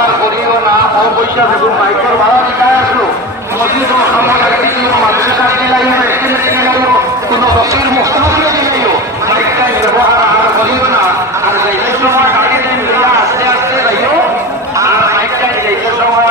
ব্যবহার করিও না। অপয়সা দেখুন বাইকের ভাড়া লিখায় আসলো মসজিদ মাদ্রাসা দিলাইও কোনো বছর মুস্তাফিও দিলাইও বাইকটাই ব্যবহার আর করিও না। আর যেই সময় গাড়ি আস্তে আস্তে যাইও আর বাইকটাই যেই সময়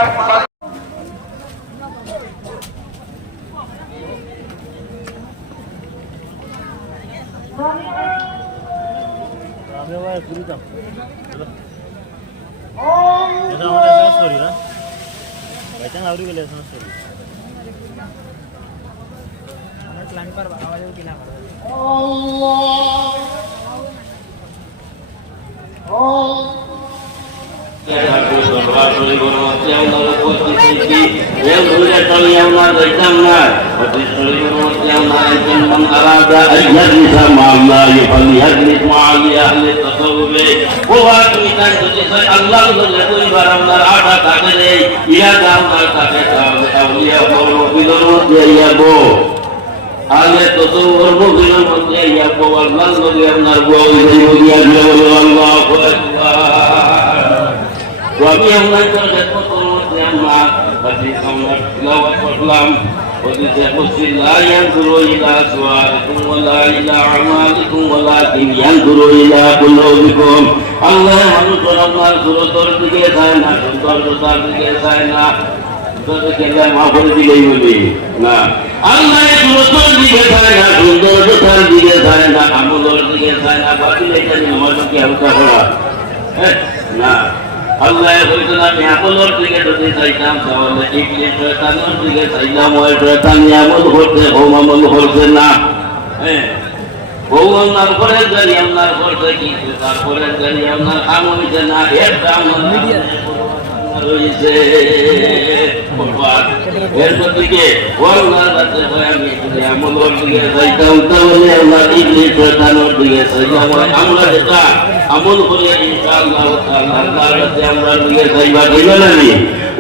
আলে তত ওর বিলের মধ্যে ইয়াবো আল্লাহ নবী আপনার বউ দিয়া বলো আল্লাহু আকবার ওয়াবি আমরা করে কত মধ্যে আমরা বাকি আমরা তিলাওয়াত করলাম ওদিকে বসিল লা ইয়ানজুরু ইলা সুওয়ারিকুম ওয়ালা ইলা আমালিকুম ওয়ালাকিন ইয়ানজুরু ইলা কুলুবিকুম আল্লাহ মানুষ আপনার সুরতর দিকে যায় না সুন্দরতার দিকে যায় না মাফের দিকেই বলি না আল্লাহ সুরতর দিকে যায় না সুন্দরতার দিকে যায় না আমলের দিকে যায় না বাতিল এখানে আমাদেরকে হালকা করা না আল্লাহ বলছেন আমি আমলের দিকে যদি চাইতাম তাহলে ইবলিস শয়তানের দিকে চাইলাম ওই শয়তান আমল করতে হোম আমল করছে না বউ আপনার করে জানি আপনার করতে কিন্তু তারপরে জানি আপনার কাম হয়েছে না একটা আমল রয়েছে এরপর দিকে আমি আমলের দিকে চাইতাম তাহলে আমরা ইবলিস শয়তানের দিকে চাইলাম আমরা যেটা আমল করিয়া ইনশাআল্লাহ তাআলা আমরা দিকে চাইবা দিল না নি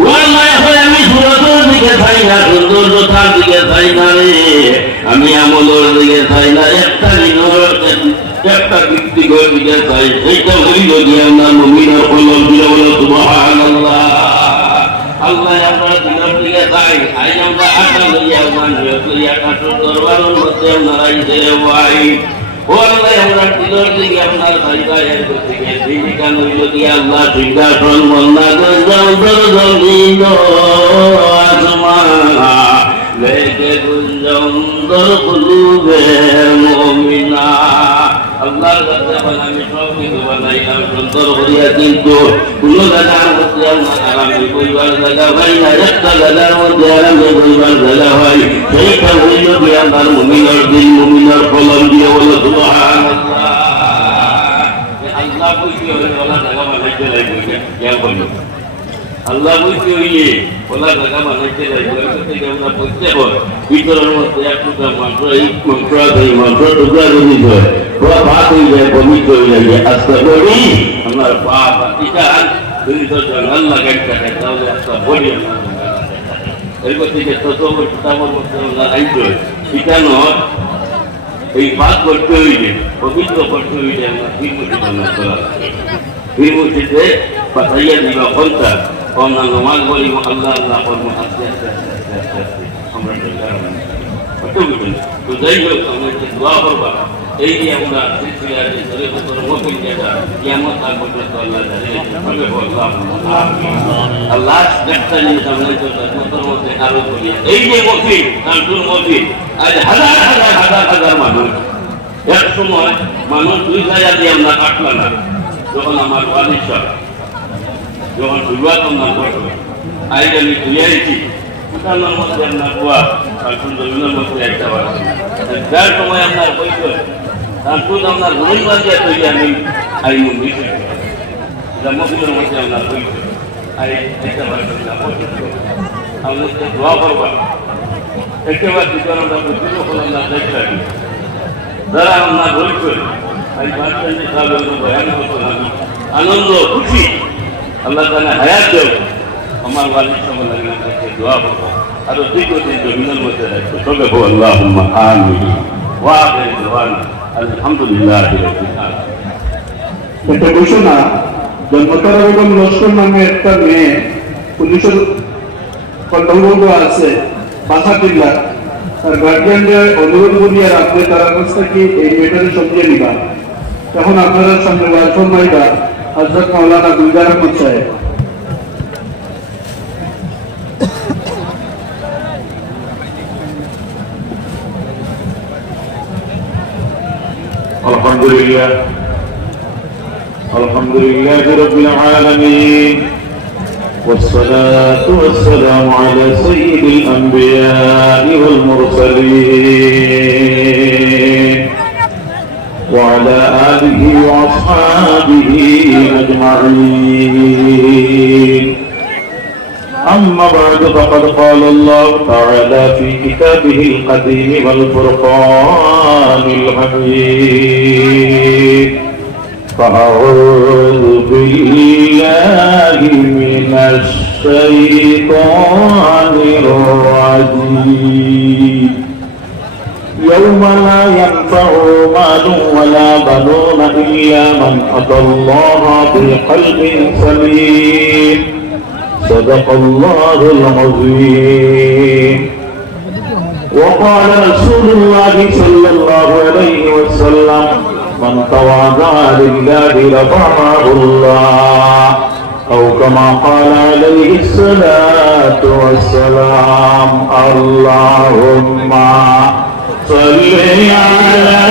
ওয়াল্লাহি আমি সুরতের দিকে চাই না সুন্দরতার দিকে চাই না রে আমি আমলের দিকে চাই না একটা একটা ব্যক্তিগত দিকে চাই সেইটা হইল দিয়ে আমরা মুমিনের কলম দিয়ে বলো সুবহানাল্লাহ আল্লাহ আমরা দিনের দিকে চাই আজ আমরা আশা করি আমরা দরবারের মধ্যে আমরা আইছে ভাই ও আল্লাহ আমরা দিনের দিকে আপনার চাইবা এর দিকে দিনিকা নইল দিয়ে আল্লাহ সিংহাসন মন্না জল জমিন আসমান লেকে গুঞ্জন্দর কুলুবে মুমিনা আল্লাহর কাছে আমি সব কিছু বানাইলাম সুন্দর করিয়া কিন্তু কোনো জায়গার মধ্যে আমার আরামে পরিবার জায়গা হয় না একটা জায়গার মধ্যে আরামে পরিবার জায়গা হয় সেইটা হইল কি আমার মুমিনের দিন মুমিনের কলম দিয়ে বলো সুবহানাল্লাহ আল্লাহ বুঝি হইলে ওলা জায়গা বানাইতে লাগবে খেয়াল করলো আল্লাহ বুঝি হইলে ওলা জায়গা বানাইতে লাগবে থেকে আমরা প্রত্যেক ভিতরের মধ্যে এক টুকরা মাত্র এই মন্ত্র এই মন্ত্র টুকরা যদি হয় বাত হয়ে যায় পবিত্র হয়ে যায় আস্তে করি আমার বাপ এটা যদি তো জঙ্গল লাগাই থাকে তাহলে একটা বলি এরপর থেকে তত কিতাবের মধ্যে আমরা আইতো এটা নয় এই বাদ করতে হইলে পবিত্র করতে হইলে আমরা বিমুখী বানা করা বিমুখীতে পাঠাইয়া দিবা ফলটা আমরা নমাজ বলি আল্লাহ আল্লাহ করবো আস্তে আস্তে আস্তে আস্তে আস্তে আমরা তো যাই হোক আমরা দোয়া করবা এই যে আমরা মফিল যেটা কিয়ামত আগ পর্যন্ত আল্লাহ জানে বললাম আল্লাহ একটা জিনিস আমরা মতের মধ্যে আরো করি এই যে মফিল কান্টুর মফিল আজ হাজার হাজার হাজার হাজার মানুষ এক সময় মানুষ 2000 দিয়ে আমরা কাটলাম না যখন আমার ওয়ালিদ যখন শুরুয়াত আমরা করবো আজ আমি তুলিয়েছি দোকানের মধ্যে আপনার গোয়া কান্টুর জমিনের মধ্যে একটা যার সময় আপনার বৈঠক তারপর আপনার রুল বাঁধিয়া তৈরি আমি আইন মহিলার মধ্যে আপনার বৈঠক আর একটা আমাদেরকে দোয়া করবা একেবারে ভিতরে আমরা বুঝতে হল আমরা দেখতে পারি যারা আপনার বৈঠক আমি বাচ্চাদের সাথে বয়ান করতে আমি আনন্দ খুশি আল্লাহ তাআলা হায়াত দেব আমার ওয়ালিদ সঙ্গে লাগলে দোয়া করবো আরো দীর্ঘদিন জমিনের মধ্যে রাখবো তবে হো আল্লাহুম্মা আমিন ওয়া আখির দাওয়ানা আলহামদুলিল্লাহি রাব্বিল আলামিন। একটা ঘোষণা জন্মতারা বেগম লস্কর নামে একটা মেয়ে পুলিশের কন্ট্রোল আছে বাসাটিল্লা, তার গার্জিয়ানদের অনুরোধ করিয়া রাখলে তারা কাছ থেকে এই মেয়েটাকে সরিয়ে নিবা। এখন আপনারা সামনে ওয়াইফর মাইবা হযরত মাওলানা গুলজার আহমদ সাহেব। আলহামদুলিল্লাহ আলহামদুলিল্লাহ রাব্বিল আলামিন والصلاة والسلام على سيد الأنبياء والمرسلين وعلى آله وأصحابه أجمعين. أما بعد فقد قال الله تعالى في كتابه القديم والفرقان الحميد: فأعوذ بالله من الشيطان الرجيم. يوم لا ينفع مال ولا بنون إلا من أتى الله بقلب سليم. صدق الله العظيم. وقال رسول الله صلى الله عليه وسلم: من تواضع لله رفعه الله، أو كما قال عليه الصلاة والسلام. اللهم صل على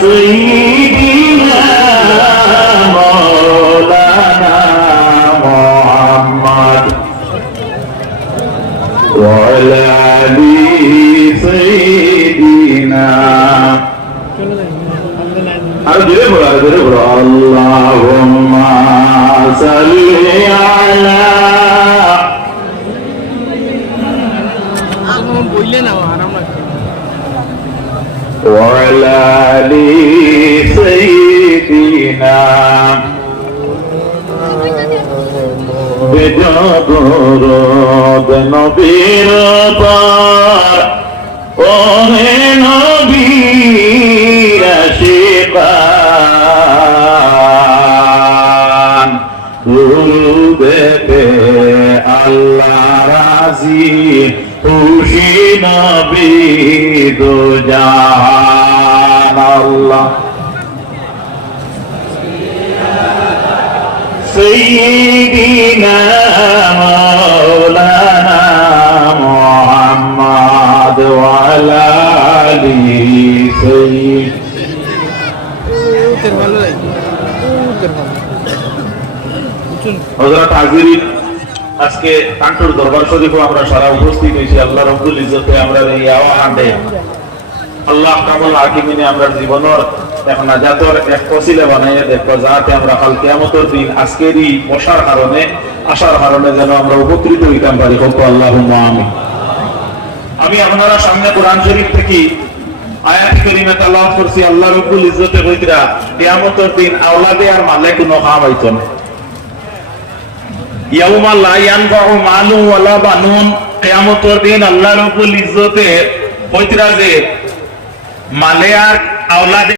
سيدنا مولانا محمد وعلى آل سيدنا. اللهم صل على وعلى آل سيدنا بدرود نبير پار اوه نبیر عاشقان درود پہ اللہ راضی خوشی نبی دو جہان. اللہ سيدنا مولانا محمد وعلى آل হযরত হাজিরিন, আজকে কান্টুর দরবার শরীফে আমরা সারা উপস্থিত হয়েছি আল্লাহ রাব্বুল ইজ্জতে আমরা এই আওয়াজে আল্লাহ কামল হাকিমিনে আমরা জীবনের এখন নাজাতের এক ওসিলা বানাইয়া দেখো, যাতে আমরা কাল কিয়ামতের দিন আজকেরই বসার কারণে আসার কারণে যেন আমরা উপকৃত হইতাম পারি। আল্লাহুম্মা আমিন। আমি আপনারা সামনে কোরআন শরীফ থেকে আয়াত কারিমা তেলাওয়াত করছি। আল্লাহ রাব্বুল ইজ্জতে কইতরা কিয়ামতের দিন আওলাদে আর মালে কোনো কাম হইতো না। ইয়াউমা লা ইয়ানফাউ মালু ওয়ালা বানুন, কিয়ামতের দিন আল্লাহ রাব্বুল ইজ্জতে কইতরা যে মালে আর আওলাদে